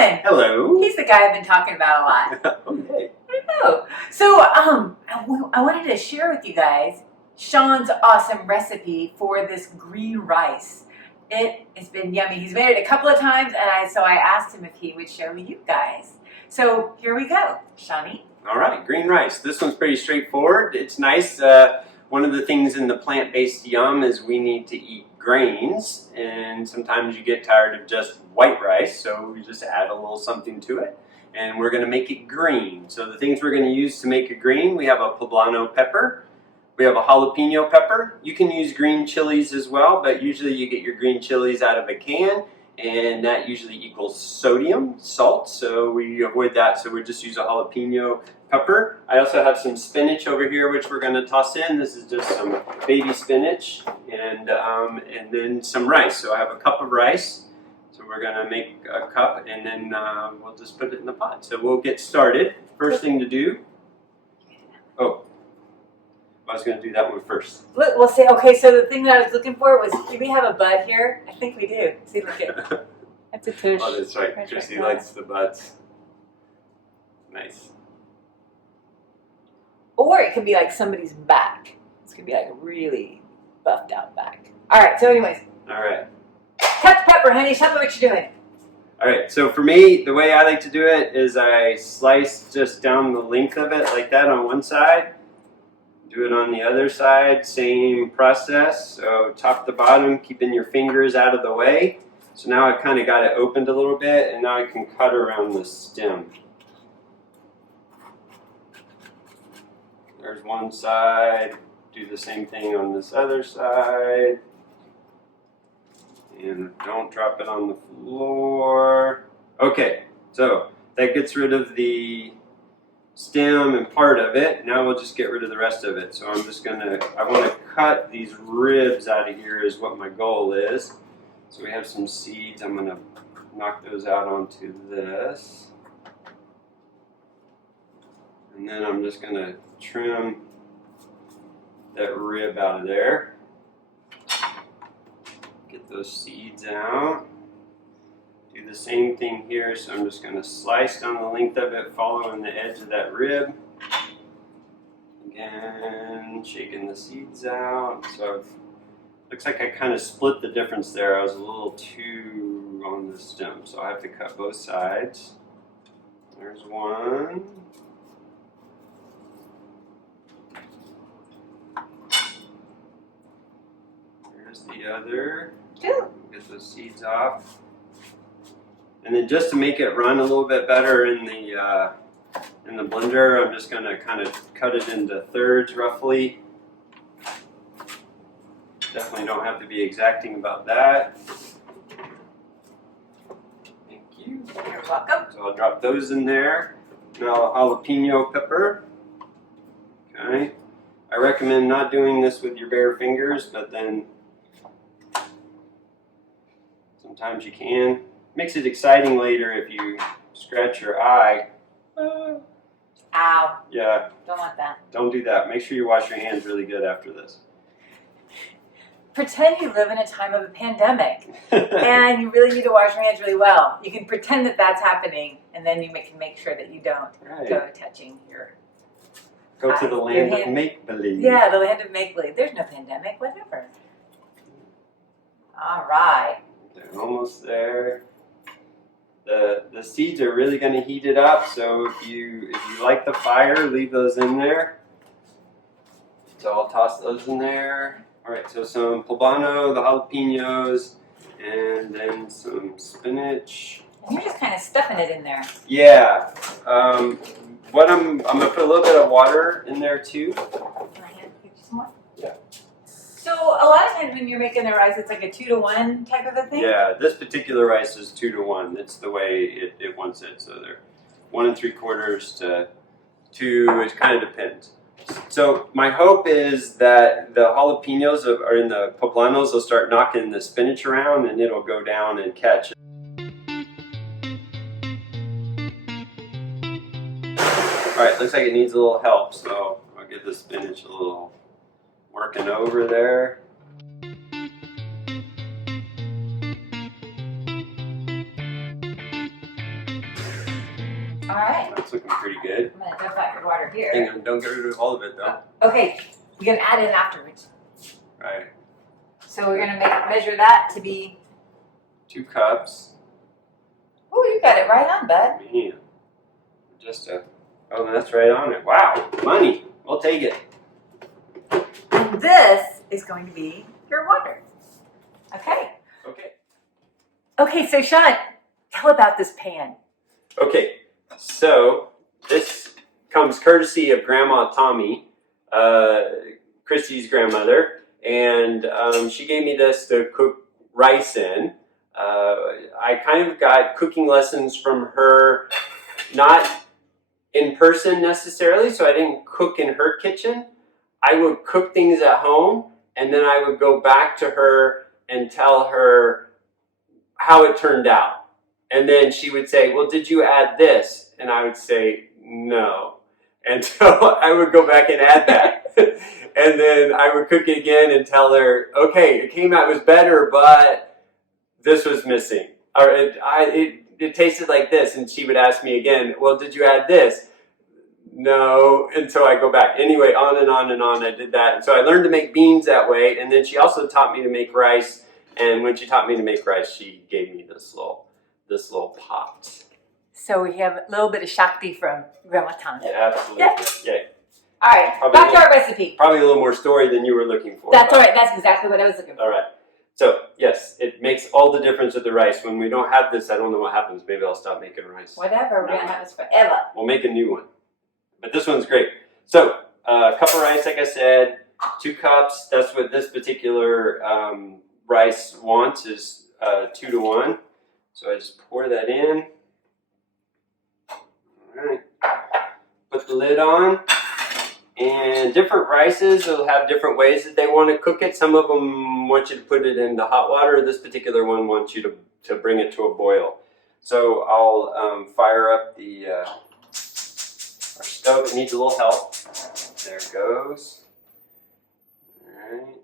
Sean! Hello. He's the guy I've been talking about a lot. Okay. I know. So, I wanted to share with you guys Sean's awesome recipe for this green rice. It has been yummy. He's made it a couple of times, and so I asked him if he would show you guys. So here we go, Shawnee. All right, green rice. This one's pretty straightforward. It's nice. One of the things in the plant-based yum is we need to eat grains, and sometimes you get tired of just white rice, so we just add a little something to it, and we're going to make it green. So the things we're going to use to make it green, we have a poblano pepper, we have a jalapeno pepper. You can use green chilies as well, but usually you get your green chilies out of a can, and that usually equals sodium, salt, so we avoid that, so we just use a jalapeno pepper. I also have some spinach over here which we're going to toss in. This is just some baby spinach and then some rice. So I have a cup of rice, so we're going to make a cup, and then we'll just put it in the pot. So we'll get started. First thing to do, I was going to do that one first. Look, we'll see. Okay, so the thing that I was looking for was, do we have a bud here? I think we do. See, look at that's a tush. Oh, that's right. Chrissy likes the buds. Nice. Or it could be like somebody's back. This could be like a really buffed out back. All right, so anyways. All right. Cut the pepper, honey. Tell me what you're doing. All right, so for me, the way I like to do it is I slice just down the length of it like that on one side. Do it on the other side, same process. So top to bottom, keeping your fingers out of the way. So now I've kind of got it opened a little bit, and now I can cut around the stem. There's one side. Do the same thing on this other side. And don't drop it on the floor. Okay, so that gets rid of the stem and part of it. Now we'll just get rid of the rest of it. So I'm just gonna, I want to cut these ribs out of here is what my goal is. So we have some seeds. I'm gonna knock those out onto this. And then I'm just gonna trim that rib out of there. Get those seeds out. Do the same thing here, so I'm just going to slice down the length of it, following the edge of that rib. Again, shaking the seeds out. So looks like I kind of split the difference there. I was a little too on the stem, so I have to cut both sides. There's one. There's the other. Get those seeds off. And then just to make it run a little bit better in the blender, I'm just going to kind of cut it into thirds roughly. Definitely don't have to be exacting about that. Thank you. You're welcome. So I'll drop those in there. Now jalapeno pepper. Okay. I recommend not doing this with your bare fingers, but then sometimes you can. Makes it exciting later if you scratch your eye. Ow. Yeah. Don't want that. Don't do that. Make sure you wash your hands really good after this. Pretend you live in a time of a pandemic and you really need to wash your hands really well. You can pretend that that's happening, and then you can make sure that you don't go touching your Go to the land of make-believe. Yeah, the land of make-believe. There's no pandemic, whatever. All right. They're almost there. The seeds are really going to heat it up, so if you like the fire, leave those in there. So I'll toss those in there. All right, so some poblano, the jalapenos, and then some spinach. And you're just kind of stuffing it in there. Yeah. What I'm going to put a little bit of water in there too. Can I hand you some more? Yeah. So a lot of times when you're making the rice, it's like a 2-to-1 type of a thing? Yeah, this particular rice is 2-to-1. It's the way it wants it. So they're 1 3/4 to 2. It kind of depends. So my hope is that the jalapenos are in the poblanos will start knocking the spinach around, and it'll go down and catch it. All right, looks like it needs a little help, so I'll give the spinach a little working over there. All right. That's looking pretty good. I'm gonna dump out your water here. Hang on, don't get rid of all of it though. Okay, you're gonna add in afterwards. Right. So we're gonna measure that to be. 2 cups. Oh, you got it right on, bud. Man, oh, that's right on it. Wow, money. We'll take it. And this is going to be your water. Okay. Okay. Okay, so Sean, tell about this pan. Okay, so this comes courtesy of Grandma Tommy, Christy's grandmother, and she gave me this to cook rice in. I kind of got cooking lessons from her, not in person necessarily, so I didn't cook in her kitchen. I would cook things at home, and then I would go back to her and tell her how it turned out. And then she would say, well, did you add this? And I would say, no. And so I would go back and add that. And then I would cook it again and tell her, okay, it came out, it was better, but this was missing. Or it tasted like this. And she would ask me again, well, did you add this? No. And so I go back. Anyway, on and on and on, I did that. And so I learned to make beans that way. And then she also taught me to make rice. And when she taught me to make rice, she gave me this little pot. So we have a little bit of Shakti from Grandma Tommy. Yeah, absolutely. Yeah. Yeah. All right, back to our recipe. Probably a little more story than you were looking for. That's all right. That's exactly what I was looking for. All right. So, yes, it makes all the difference with the rice. When we don't have this, I don't know what happens. Maybe I'll stop making rice. Whatever. We're going to have this forever. We'll make a new one. But this one's great. So, a cup of rice, like I said, 2 cups. That's what this particular rice wants, is 2 to 1. So I just pour that in. All right. Put the lid on. And different rices will have different ways that they want to cook it. Some of them want you to put it into hot water. This particular one wants you to bring it to a boil. So I'll fire up our stove. It needs a little help. There it goes. All right.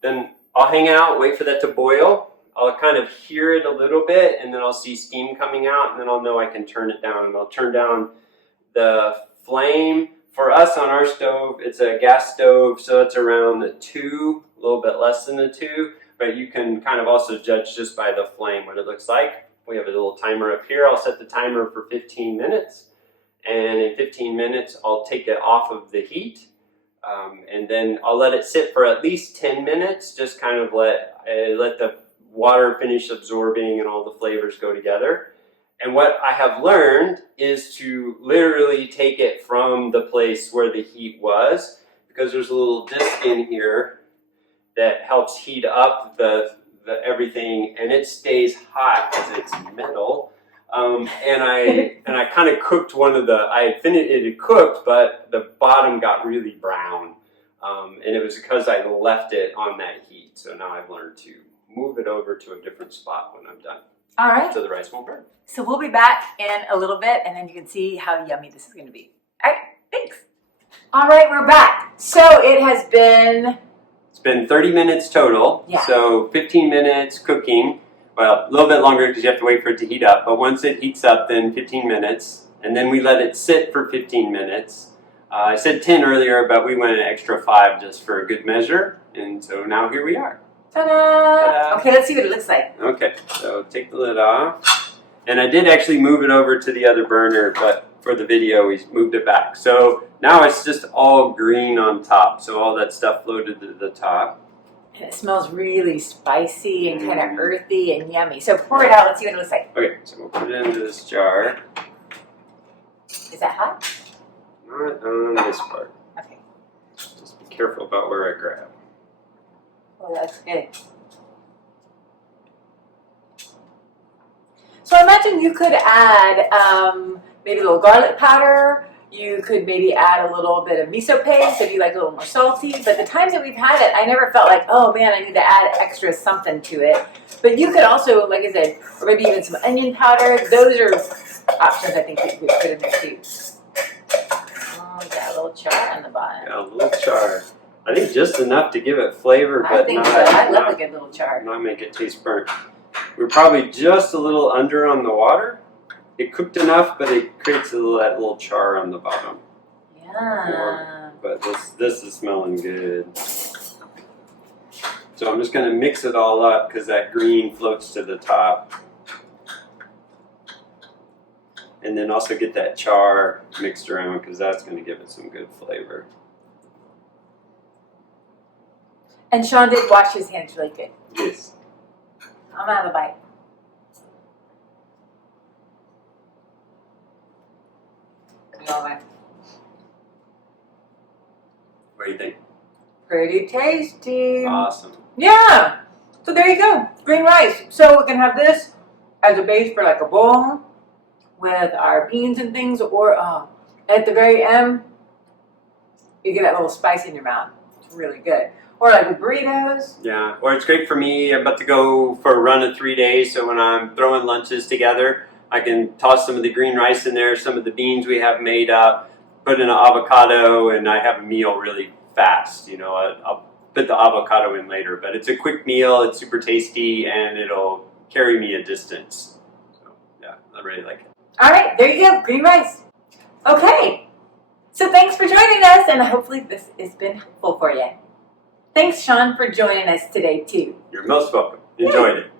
Then I'll hang out, wait for that to boil. I'll kind of hear it a little bit, and then I'll see steam coming out, and then I'll know I can turn it down. And I'll turn down the flame. For us on our stove, it's a gas stove, so it's around the 2, a little bit less than the 2, but you can kind of also judge just by the flame what it looks like. We have a little timer up here. I'll set the timer for 15 minutes, and in 15 minutes, I'll take it off of the heat. And then I'll let it sit for at least 10 minutes, just kind of let the water finish absorbing and all the flavors go together. And what I have learned is to literally take it from the place where the heat was, because there's a little disc in here that helps heat up the everything, and it stays hot because it's metal. And I kind of cooked one of I had finished, it had cooked, but the bottom got really brown. And it was because I left it on that heat. So now I've learned to move it over to a different spot when I'm done. All right. So the rice won't burn. So we'll be back in a little bit, and then you can see how yummy this is going to be. All right, thanks. All right, we're back. So it has been... It's been 30 minutes total. Yeah. So 15 minutes cooking. Well, a little bit longer because you have to wait for it to heat up. But once it heats up, then 15 minutes. And then we let it sit for 15 minutes. I said 10 earlier, but we went an extra 5 just for a good measure. And so now here we are. Ta-da! Ta-da! Okay, let's see what it looks like. Okay, so take the lid off. And I did actually move it over to the other burner, but for the video, we moved it back. So now it's just all green on top. So all that stuff floated to the top. And it smells really spicy and kind of earthy and yummy. So pour it out. Let's see what it looks like. Okay, so we'll put it into this jar. Is that hot? Not on this part. Okay. Just be careful about where I grab. Oh, that's good. So I imagine you could add maybe a little garlic powder. You could maybe add a little bit of miso paste if you like a little more salty. But the times that we've had it, I never felt like, oh man, I need to add extra something to it. But you could also, like I said, or maybe even some onion powder. Those are options I think you could put in there too. Oh, we got a little char on the bottom. Got a little char. I think just enough to give it flavor, but I think so. I love a good little char. Not make it taste burnt. We're probably just a little under on the water. it cooked enough, but it creates that little char on the bottom. Yeah. But this is smelling good. So I'm just going to mix it all up because that green floats to the top. And then also get that char mixed around because that's going to give it some good flavor. And Sean did wash his hands really good. Yes. I'm gonna have a bite. What do you think? Pretty tasty. Awesome. Yeah. So there you go. Green rice. So we can have this as a base for like a bowl with our beans and things, or at the very end, you get that little spice in your mouth. It's really good. Or like with burritos. Yeah, or it's great for me. I'm about to go for a run of 3 days, so when I'm throwing lunches together, I can toss some of the green rice in there, some of the beans we have made up, put in an avocado, and I have a meal really fast. You know, I'll put the avocado in later, but it's a quick meal, it's super tasty, and it'll carry me a distance. So, yeah, I really like it. All right, there you go, green rice. Okay, so thanks for joining us, and hopefully this has been helpful for you. Thanks, Sean, for joining us today, too. You're most welcome. Enjoyed it.